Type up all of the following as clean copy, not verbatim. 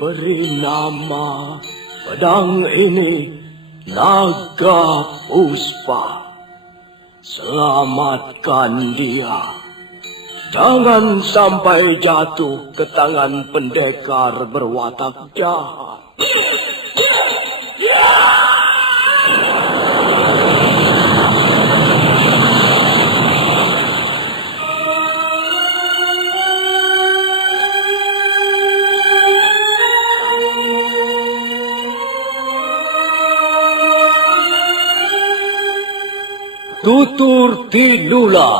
Beri nama pedang ini Naga Puspa. Selamatkan dia. Jangan sampai jatuh ke tangan pendekar berwatak jahat. Tutur Tilula.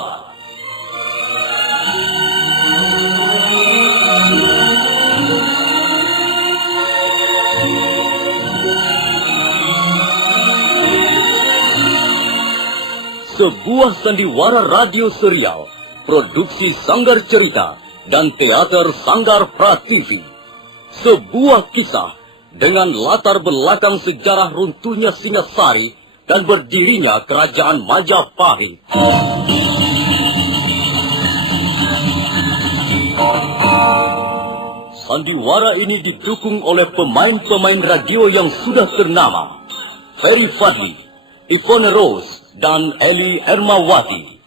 Sebuah sandiwara radio serial, produksi Sanggar Cerita dan Teater Sanggar Prativi. Sebuah kisah dengan latar belakang sejarah runtuhnya Singasari dan berdirinya Kerajaan Majapahit. Sandiwara ini didukung oleh pemain-pemain radio yang sudah ternama. Ferry Fadli, Ivone Rose, dan Eli Ermawati.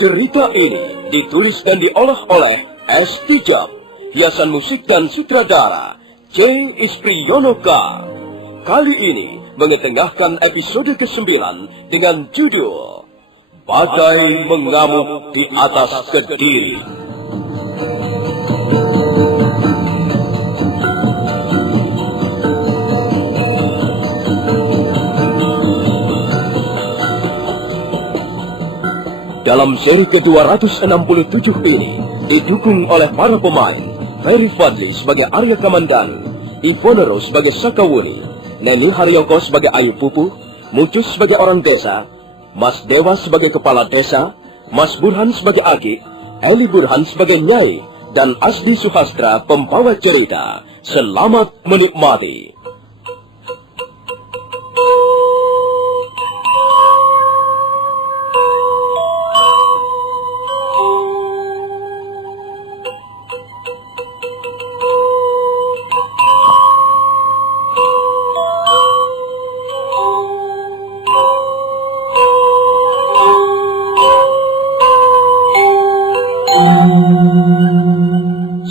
Cerita ini ditulis dan diolah oleh S. Tijab, hiasan musik dan sutradara C. Ispriyonoka. Kali ini mengetengahkan episode ke-9 dengan judul Badai Mengamuk di Atas Kediri. Dalam seri ke-267 ini didukung oleh para pemain Ferry Fadli sebagai Arya Kamandanu, Ivone Rose sebagai Sakawuni, Neni Haryoko sebagai Ayu Pupu, Mucus sebagai orang desa, Mas Dewa sebagai kepala desa, Mas Burhan sebagai Aki, Eli Burhan sebagai Nyai, dan Asdi Suhastra pembawa cerita. Selamat menikmati.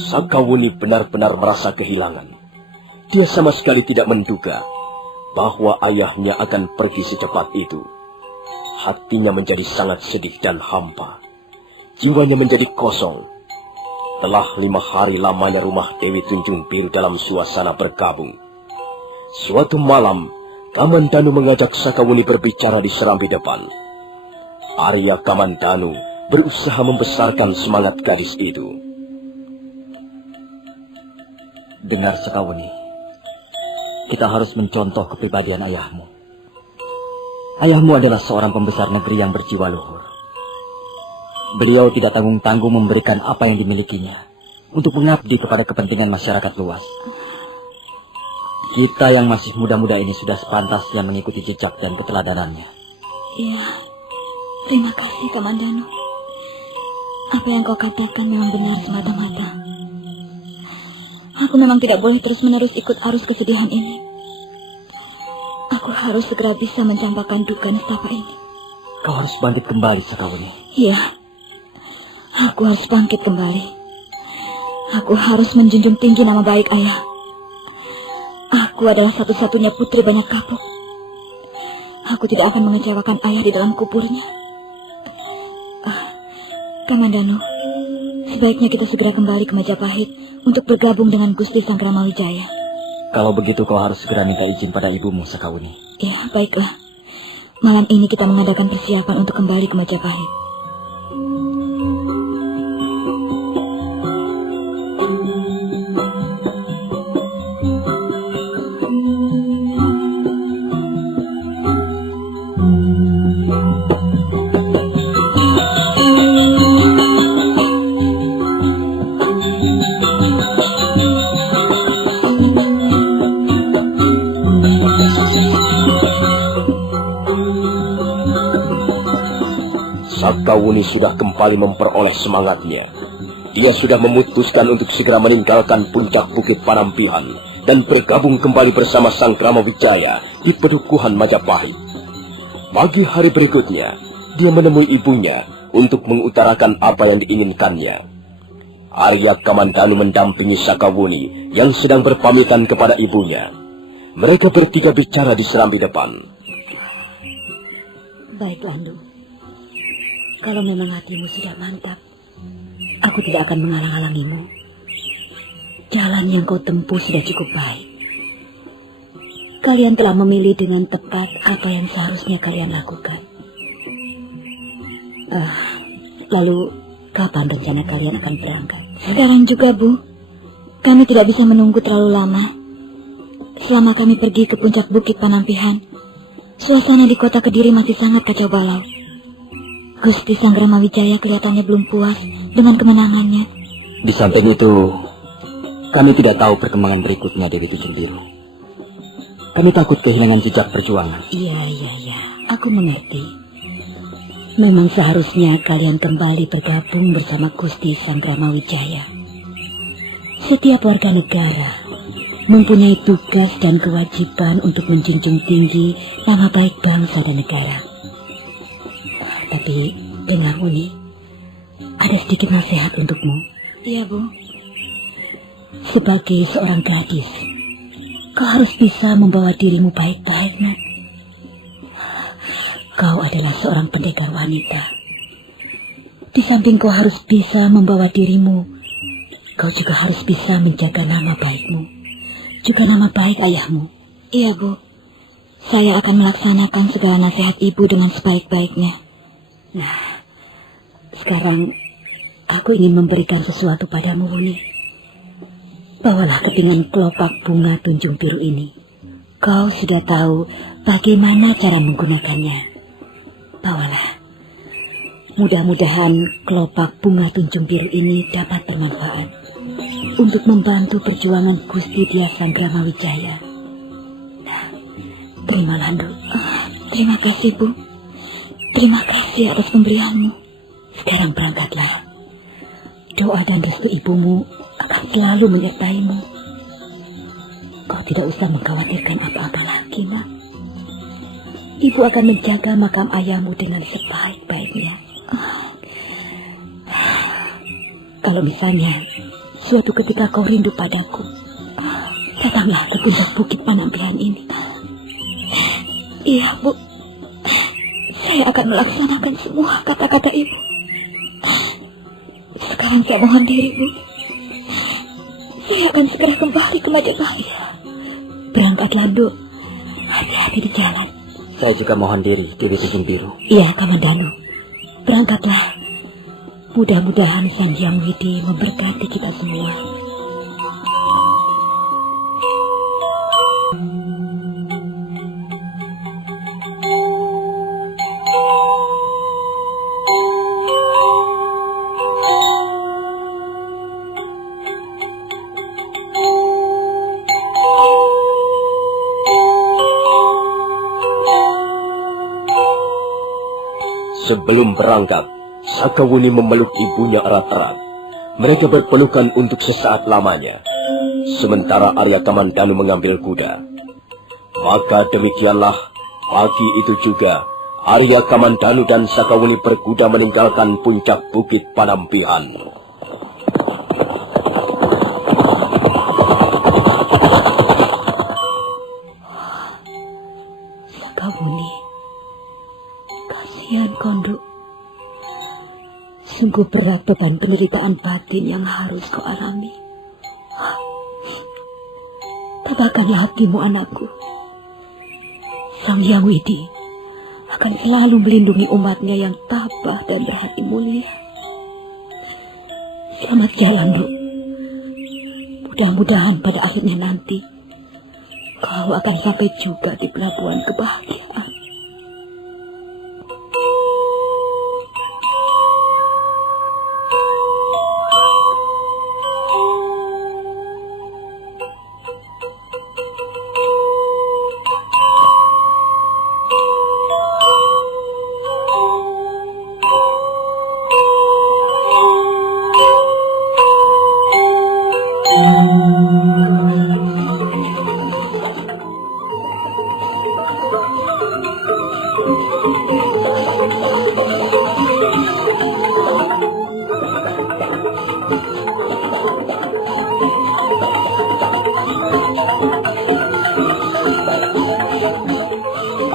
Sakawuni benar-benar merasa kehilangan. Dia sama sekali tidak menduga bahwa ayahnya akan pergi secepat itu. Hatinya menjadi sangat sedih dan hampa. Jiwanya menjadi kosong. Telah 5 hari lamanya rumah Dewi Tunjung Biru dalam suasana berkabung. Suatu malam, Kamandanu mengajak Sakawuni berbicara di serambi depan. Arya Kamandanu berusaha membesarkan semangat gadis itu. Dengar Sakawuni, kita harus mencontoh kepribadian ayahmu. Ayahmu adalah seorang pembesar negeri yang berjiwa luhur. Beliau tidak tanggung-tanggung memberikan apa yang dimilikinya untuk mengabdi kepada kepentingan masyarakat luas. Kita yang masih muda-muda ini sudah sepantasnya mengikuti jejak dan keteladanannya. Iya, terima kasih Kamandanu. Apa yang kau katakan memang benar semata-mata. Aku memang tidak boleh terus-menerus ikut arus kesedihan ini. Aku harus segera bisa mencampakkan duka nestapa ini. Kau harus bangkit kembali, Sakawuni. Iya, aku harus bangkit kembali. Aku harus menjunjung tinggi nama baik ayah. Aku adalah satu-satunya putri banyak kapuk. Aku tidak akan mengecewakan ayah di dalam kuburnya. Kamandanu, sebaiknya kita segera kembali ke Majapahit untuk bergabung dengan Gusti Sangkramawijaya. Kalau begitu kau harus segera minta izin pada ibumu, Sakawuni. Ya, baiklah. Malam ini kita mengadakan persiapan untuk kembali ke Majapahit. Sakawuni sudah kembali memperoleh semangatnya. Dia sudah memutuskan untuk segera meninggalkan puncak Bukit Panampihan dan bergabung kembali bersama Sang Kramawijaya di Pedukuhan Majapahit. Pagi hari berikutnya, dia menemui ibunya untuk mengutarakan apa yang diinginkannya. Arya Kamandanu mendampingi Sakawuni yang sedang berpamitan kepada ibunya. Mereka bertiga bicara di serambi depan. Baik, Landu. Kalau memang hatimu sudah mantap, aku tidak akan menghalang-halangimu. Jalan yang kau tempuh sudah cukup baik. Kalian telah memilih dengan tepat apa yang seharusnya kalian lakukan. Lalu, kapan rencana kalian akan berangkat? Sekarang juga, Bu. Kami tidak bisa menunggu terlalu lama. Selama kami pergi ke puncak Bukit Panampihan, suasana di kota Kediri masih sangat kacau balau. Gusti Sang Kramawijaya kelihatannya belum puas dengan kemenangannya. Di samping itu, kami tidak tahu perkembangan berikutnya Dewi Tunjung Biru. Kami takut kehilangan jejak perjuangan. Iya, aku mengerti. Memang seharusnya kalian kembali bergabung bersama Gusti Sang Kramawijaya. Setiap warga negara mempunyai tugas dan kewajiban untuk menjunjung tinggi nama baik bangsa dan negara. Tapi, dengar Uni, ada sedikit nasihat untukmu. Iya, Bu. Sebagai seorang gadis, kau harus bisa membawa dirimu baik-baik, Nak. Kau adalah seorang pendekar wanita. Di samping kau harus bisa membawa dirimu, kau juga harus bisa menjaga nama baikmu, juga nama baik ayahmu. Iya, Bu. Saya akan melaksanakan segala nasihat Ibu dengan sebaik-baiknya. Nah, sekarang aku ingin memberikan sesuatu padamu, Wuni. Bawalah kepingan kelopak bunga Tunjung Biru ini. Kau sudah tahu bagaimana cara menggunakannya. Bawalah. Mudah-mudahan kelopak bunga Tunjung Biru ini dapat bermanfaat untuk membantu perjuangan Gusti Dia Sang Kramawijaya. Nah, terimalah, Landu. Terima kasih, Bu. Terima kasih atas pemberianmu. Sekarang berangkatlah. Doa dan restu ibumu akan selalu menyertaimu. Kau tidak usah mengkhawatirkan apa-apa lagi, Nak. Ibu akan menjaga makam ayahmu dengan sebaik-baiknya. Kalau misalnya suatu ketika kau rindu padaku, datanglah ke puncak Bukit Panampihan ini. Iya, Bu. Saya akan melaksanakan semua kata-kata Ibu. Sekarang saya mohon diri, Bu. Saya akan segera kembali ke Majapahit. Berangkatlah, Du. Hati-hati di jalan. Saya juga mohon diri, Dewi Tunjung Biru. Iya, Kamandanu. Berangkatlah. Mudah-mudahan Sang Hyang Widi memberkati kita semua. Sebelum berangkat, Sakawuni memeluk ibunya erat-erat. Mereka berpelukan untuk sesaat lamanya. Sementara Arya Kamandanu mengambil kuda. Maka demikianlah, pagi itu juga, Arya Kamandanu dan Sakawuni berkuda meninggalkan puncak Bukit Panampihan. Sakawuni, kasihan Kondo. Sungguh berat beban penderitaan batin yang harus kau alami. Tabahkanlah hatimu, anakku. Sang Hyang Widi akan selalu melindungi umatnya yang tabah dan berhati mulia. Selamat jalan, Du. Mudah-mudahan pada akhirnya nanti kau akan sampai juga di pelabuhan kebahagiaan.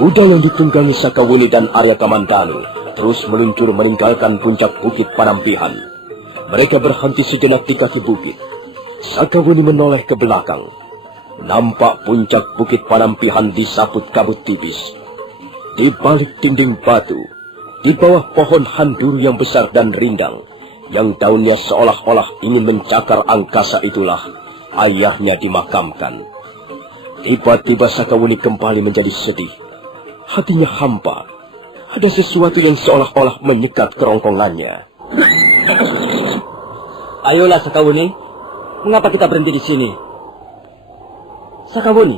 Kuda yang ditunggangi Sakawuni dan Arya Kamandanu terus meluncur meninggalkan puncak bukit Panampihan. Mereka berhenti sejenak di kaki bukit. Sakawuni menoleh ke belakang. Nampak puncak bukit Panampihan disaput kabut tipis. Di balik dinding batu, di bawah pohon handuru yang besar dan rindang, yang daunnya seolah-olah ingin mencakar angkasa, itulah ayahnya dimakamkan. Tiba-tiba Sakawuni kembali menjadi sedih. Hatinya hampa. Ada sesuatu yang seolah-olah menyekat kerongkongannya. Ayolah Sakawuni, mengapa kita berhenti di sini? Sakawuni,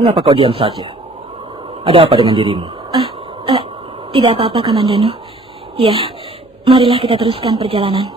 mengapa kau diam saja? Ada apa dengan dirimu? Tidak apa-apa, Kamandanu. Ya, marilah kita teruskan perjalanan.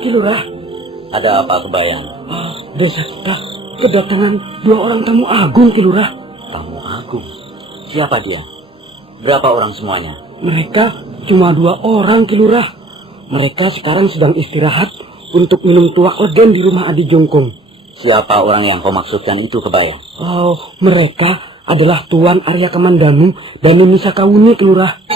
Kilurah, ada apa Kebayang? Desa kita kedatangan 2 orang tamu agung, Kilurah. Tamu agung? Siapa dia? Berapa orang semuanya? Mereka cuma 2 orang, Kilurah. Mereka sekarang sedang istirahat untuk minum tuak legen di rumah Adi Jongkong. Siapa orang yang kau maksudkan itu, Kebayang? Oh, mereka adalah Tuan Arya Kamandanu dan Nini Sakawuni, Kilurah.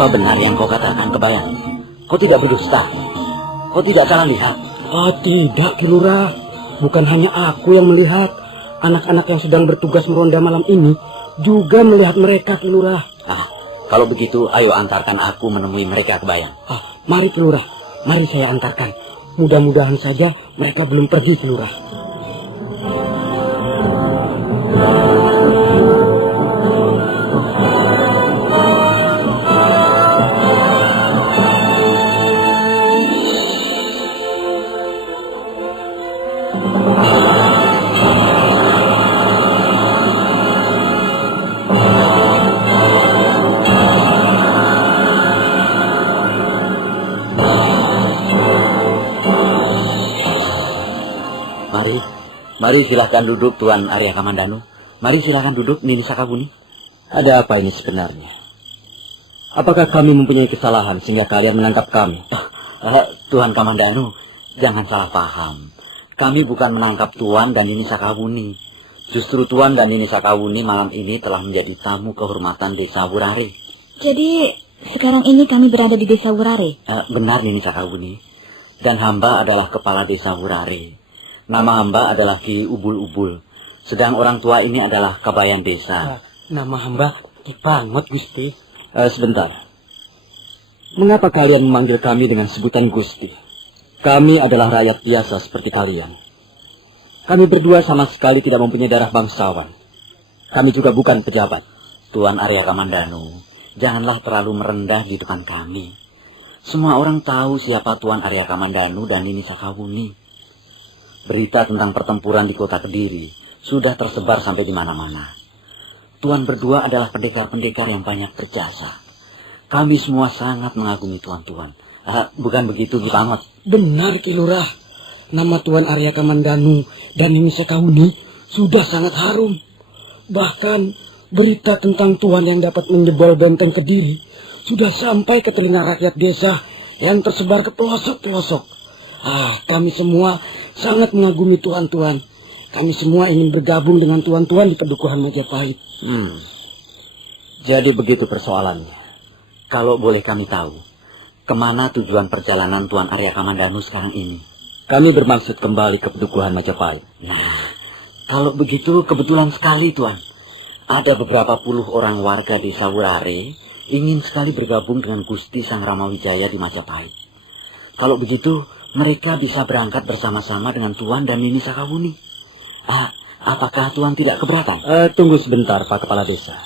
Apa benar yang kau katakan, Kebayang? Kau tidak berdusta? Kau tidak salah lihat? Tidak, Kilurah. Bukan hanya aku yang melihat. Anak-anak yang sedang bertugas meronda malam ini juga melihat mereka, Kilurah. Kalau begitu, ayo antarkan aku menemui mereka, Kebayang. Mari, Kilurah. Mari saya antarkan. Mudah-mudahan saja mereka belum pergi, Kilurah. Mari silahkan duduk, Tuan Arya Kamandanu. Mari silahkan duduk, Nini Sakawuni. Ada apa ini sebenarnya? Apakah kami mempunyai kesalahan sehingga kalian menangkap kami? Tuan Kamandanu, jangan salah paham. Kami bukan menangkap Tuan dan Nini Sakawuni. Justru Tuan dan Nini Sakawuni malam ini telah menjadi tamu kehormatan Desa Wurare. Jadi, sekarang ini kami berada di Desa Wurare? Benar, Nini Sakawuni. Dan hamba adalah kepala Desa Wurare. Nama hamba adalah Ki Ubul-Ubul. Sedang orang tua ini adalah Kabayan Desa. Nama hamba Ki Pangot, Gusti. Sebentar. Mengapa kalian memanggil kami dengan sebutan Gusti? Kami adalah rakyat biasa seperti kalian. Kami berdua sama sekali tidak mempunyai darah bangsawan. Kami juga bukan pejabat. Tuan Arya Kamandanu, janganlah terlalu merendah di depan kami. Semua orang tahu siapa Tuan Arya Kamandanu dan Nini Sakawuni. Berita tentang pertempuran di kota Kediri sudah tersebar sampai di mana-mana. Tuan berdua adalah pendekar-pendekar yang banyak berjasa. Kami semua sangat mengagumi Tuan-Tuan. Bukan begitu, Ki Pangot? Benar, Kilurah. Nama Tuan Arya Kamandanu dan Nini Sakawuni sudah sangat harum. Bahkan berita tentang Tuan yang dapat menjebol benteng Kediri sudah sampai ke telinga rakyat desa yang tersebar ke pelosok-pelosok. Kami semua sangat mengagumi Tuan-Tuan. Kami semua ingin bergabung dengan Tuan-Tuan di Pedukuhan Majapahit. Jadi begitu persoalannya. Kalau boleh kami tahu, kemana tujuan perjalanan Tuan Arya Kamandanu sekarang ini? Kami bermaksud kembali ke Pedukuhan Majapahit. Nah, kalau begitu kebetulan sekali, Tuan. Ada beberapa puluh orang warga Desa Wurare ingin sekali bergabung dengan Gusti Sang Ramawijaya di Majapahit. Kalau begitu, mereka bisa berangkat bersama-sama dengan Tuan dan Nini Sakawuni. Apakah Tuan tidak keberatan? Tunggu sebentar, Pak Kepala Desa.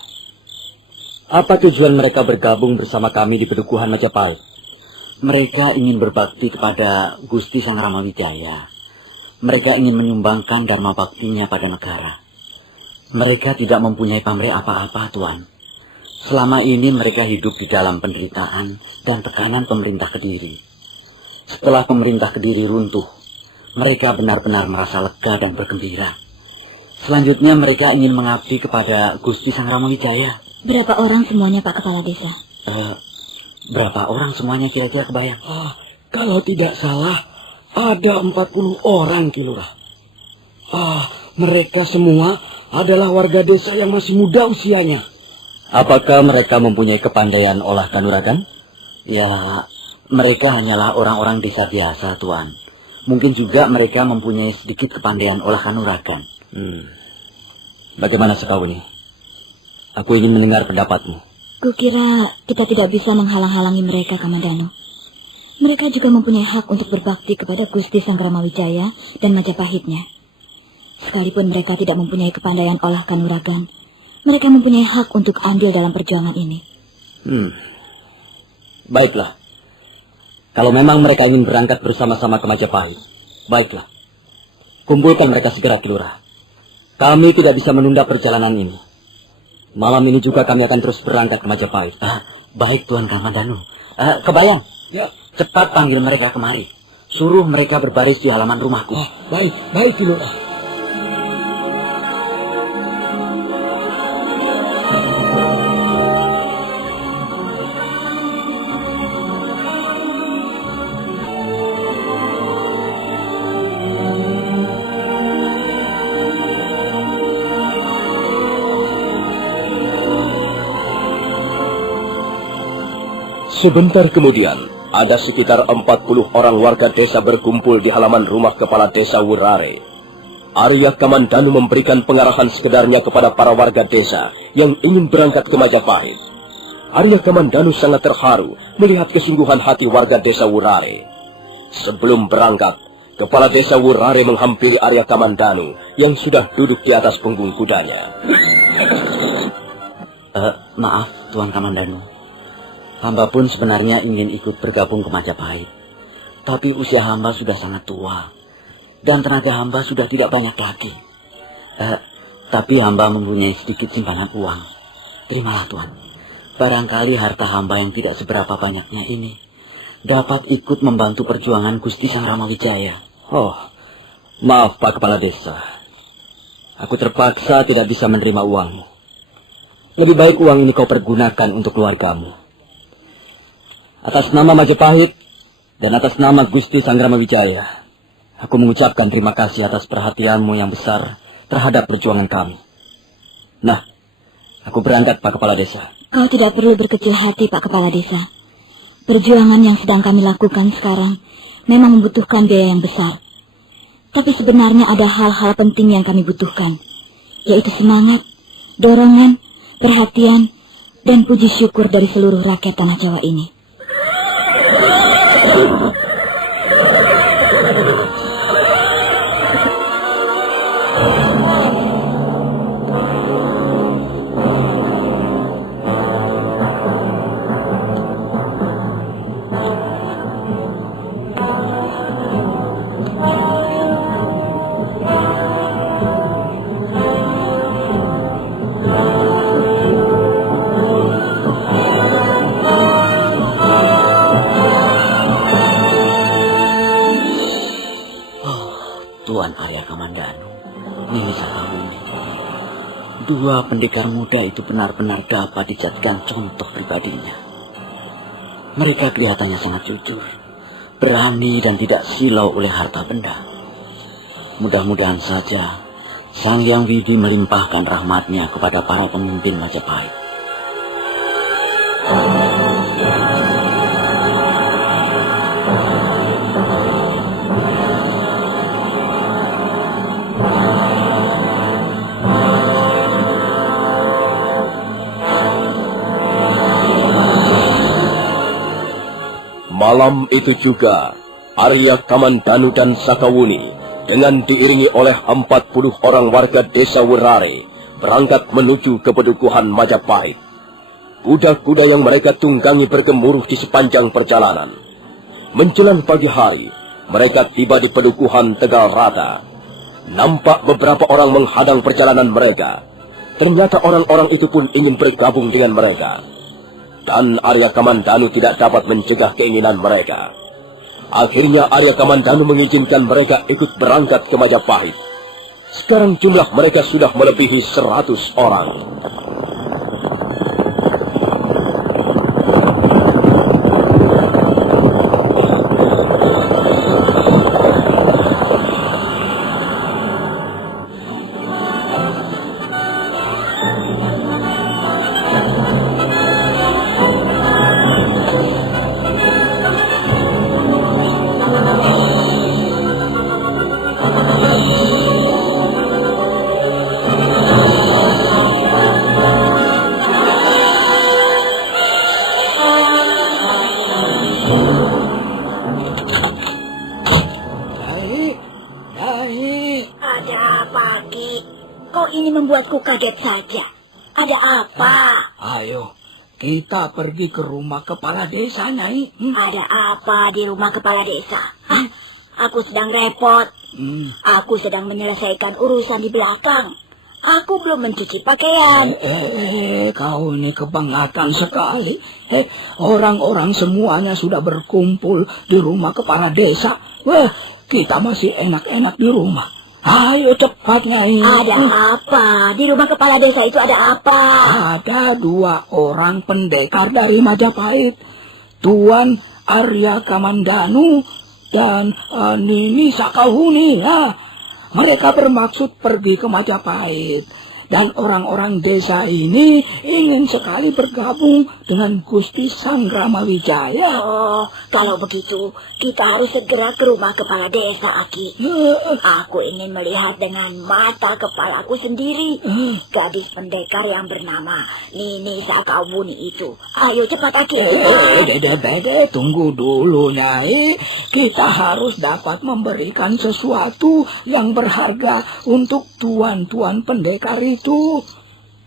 Apa tujuan mereka bergabung bersama kami di Pedukuhan Majapahit? Mereka ingin berbakti kepada Gusti Sang Ramawijaya. Mereka ingin menyumbangkan dharma baktinya pada negara. Mereka tidak mempunyai pamrih apa-apa, Tuan. Selama ini mereka hidup di dalam penderitaan dan tekanan pemerintah Kediri. Setelah pemerintah Kediri runtuh, mereka benar-benar merasa lega dan bergembira. Selanjutnya mereka ingin mengabdi kepada Gusti Sang Ramawijaya. Berapa orang semuanya, Pak Kepala Desa? Berapa orang semuanya kira-kira kebayang? Kalau tidak salah, ada 40 orang, Ki Lurah. Mereka semua adalah warga desa yang masih muda usianya. Apakah mereka mempunyai kepandaian olah kanuragan? Ya, mereka hanyalah orang-orang desa biasa, Tuan. Mungkin juga mereka mempunyai sedikit kepandaian olah kanuragan. Bagaimana Sekawuni? Aku ingin mendengar pendapatmu. Kukira kita tidak bisa menghalang-halangi mereka, Kamandanu. Mereka juga mempunyai hak untuk berbakti kepada Gusti Sang Ramawijaya dan Majapahitnya. Sekalipun mereka tidak mempunyai kepandaian olah kanuragan, mereka mempunyai hak untuk andil dalam perjuangan ini. Baiklah. Kalau memang mereka ingin berangkat bersama-sama ke Majapahit, baiklah. Kumpulkan mereka segera, Ki Lurah. Kami tidak bisa menunda perjalanan ini. Malam ini juga kami akan terus berangkat ke Majapahit. Baik, Tuan Kamandanu. Kebayang? Ya. Cepat panggil mereka kemari. Suruh mereka berbaris di halaman rumahku. Baik, Ki Lurah. Sebentar kemudian, ada sekitar 40 orang warga desa berkumpul di halaman rumah kepala desa Wurare. Arya Kamandanu memberikan pengarahan sekedarnya kepada para warga desa yang ingin berangkat ke Majapahit. Arya Kamandanu sangat terharu melihat kesungguhan hati warga desa Wurare. Sebelum berangkat, kepala desa Wurare menghampiri Arya Kamandanu yang sudah duduk di atas punggung kudanya. Maaf, Tuan Kamandanu. Hamba pun sebenarnya ingin ikut bergabung ke Majapahit. Tapi usia hamba sudah sangat tua. Dan tenaga hamba sudah tidak banyak lagi. Tapi hamba mempunyai sedikit simpanan uang. Terimalah, Tuan. Barangkali harta hamba yang tidak seberapa banyaknya ini dapat ikut membantu perjuangan Gusti Sang Ramawijaya. Maaf Pak Kepala Desa. Aku terpaksa tidak bisa menerima uangmu. Lebih baik uang ini kau pergunakan untuk keluargamu. Atas nama Majapahit dan atas nama Gusti Sang Ramawijaya, aku mengucapkan terima kasih atas perhatianmu yang besar terhadap perjuangan kami. Nah, aku berangkat Pak Kepala Desa. Kau tidak perlu berkecil hati, Pak Kepala Desa. Perjuangan yang sedang kami lakukan sekarang memang membutuhkan biaya yang besar. Tapi sebenarnya ada hal-hal penting yang kami butuhkan, yaitu semangat, dorongan, perhatian, dan puji syukur dari seluruh rakyat tanah Jawa ini. Tuan Arya Kamandanu, Nini Sakawuni. Dua pendekar muda itu benar-benar dapat dijadikan contoh pribadinya. Mereka kelihatannya sangat jujur, berani dan tidak silau oleh harta benda. Mudah-mudahan saja Sang Hyang Widi melimpahkan rahmatnya kepada para pemimpin Majapahit. Malam itu juga, Arya Kamandanu dan Sakawuni dengan diiringi oleh 40 orang warga desa Werare berangkat menuju ke pedukuhan Majapahit. Kuda-kuda yang mereka tunggangi bergemuruh di sepanjang perjalanan. Menjelang pagi hari, mereka tiba di pedukuhan Tegal Rata. Nampak beberapa orang menghadang perjalanan mereka. Ternyata orang-orang itu pun ingin bergabung dengan mereka. Dan Arya Kamandanu tidak dapat mencegah keinginan mereka. Akhirnya Arya Kamandanu mengizinkan mereka ikut berangkat ke Majapahit. Sekarang jumlah mereka sudah melebihi 100 orang. Membuatku kaget saja. Ada apa? Ayo, kita pergi ke rumah kepala desa, Nyai. Ada apa di rumah kepala desa? Aku sedang repot. Aku sedang menyelesaikan urusan di belakang. Aku belum mencuci pakaian. Kau ini kebangetan sekali. Orang-orang semuanya sudah berkumpul di rumah kepala desa. Kita masih enak-enak di rumah. Ayo cepat, Nyai. Ada apa? Di rumah kepala desa itu ada apa? Ada 2 orang pendekar dari Majapahit. Tuan Arya Kamandanu dan Nini Sakawuni. Mereka bermaksud pergi ke Majapahit. Dan orang-orang desa ini ingin sekali bergabung dengan Gusti Sangramawijaya. Oh, kalau begitu, kita harus segera ke rumah kepala desa, Aki. Aku ingin melihat dengan mata kepalaku sendiri gadis pendekar yang bernama Nini Sakawuni itu. Ayo cepat, Aki. Bede, tunggu dulu, Nyai. Kita harus dapat memberikan sesuatu yang berharga untuk tuan-tuan pendekar itu.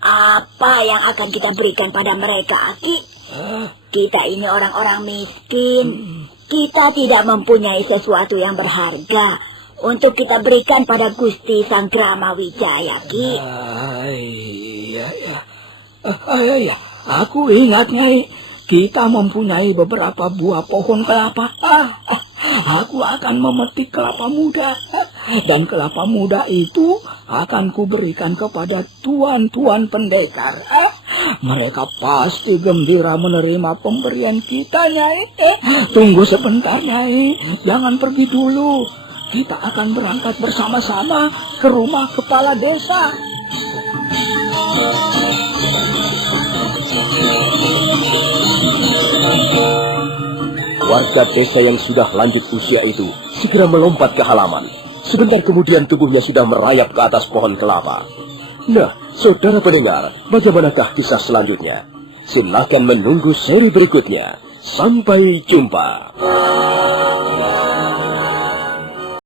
Apa yang akan kita berikan pada mereka, Aki? Kita ini orang-orang miskin. Kita tidak mempunyai sesuatu yang berharga untuk kita berikan pada Gusti Sangramawijaya, Ki. Iya. Aku ingat, Nyai. Kita mempunyai beberapa buah pohon kelapa. Aku akan memetik kelapa muda. Dan kelapa muda itu akan kuberikan kepada tuan-tuan pendekar. Mereka pasti gembira menerima pemberian kita, Nyai. Tunggu sebentar, Nyai. Jangan pergi dulu. Kita akan berangkat bersama-sama ke rumah kepala desa. Warga desa yang sudah lanjut usia itu segera melompat ke halaman. Sebentar kemudian tubuhnya sudah merayap ke atas pohon kelapa. Nah, saudara pendengar, bagaimanakah kisah selanjutnya? Silakan menunggu seri berikutnya. Sampai jumpa.